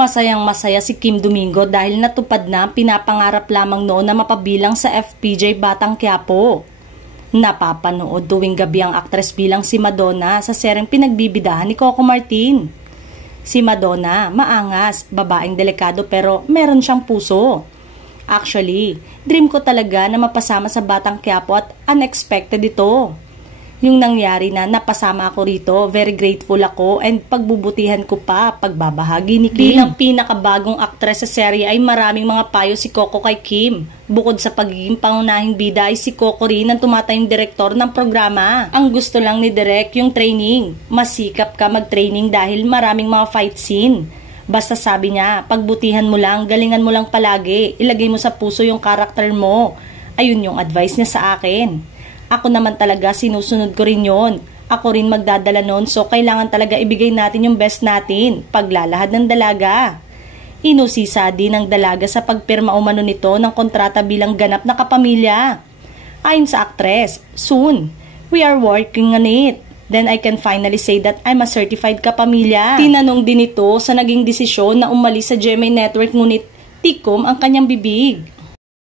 Masayang masaya si Kim Domingo dahil natupad na pinapangarap lamang noon na mapabilang sa FPJ Batang Quiapo. Napapanood tuwing gabi ang aktres bilang si Madonna sa seryeng pinagbibidahan ni Coco Martin. Si Madonna, maangas, babaeng delikado pero meron siyang puso. Actually, dream ko talaga na mapasama sa Batang Quiapo at unexpected ito. Yung nangyari na napasama ako rito, very grateful ako and pagbubutihan ko pa pagbabahagi ni Kim. Bilang pinakabagong aktres sa serye ay maraming mga payo si Coco kay Kim. Bukod sa pagiging pangunahing bida ay si Coco rin ang tumatayong direktor ng programa. Ang gusto lang ni Direk yung training. Masikap ka mag-training dahil maraming mga fight scene. Basta sabi niya, pagbutihan mo lang, galingan mo lang palagi, ilagay mo sa puso yung karakter mo. Ayun yung advice niya sa akin. Ako naman talaga sinusunod ko rin yon. Ako rin magdadala nun so kailangan talaga ibigay natin yung best natin. Paglalahad ng dalaga. Inusisa din ng dalaga sa pagpirma umano nito ng kontrata bilang ganap na kapamilya. Ayon sa aktres, soon, we are working on it. Then I can finally say that I'm a certified kapamilya. Tinanong din ito sa naging desisyon na umalis sa GMA Network ngunit tikom ang kanyang bibig.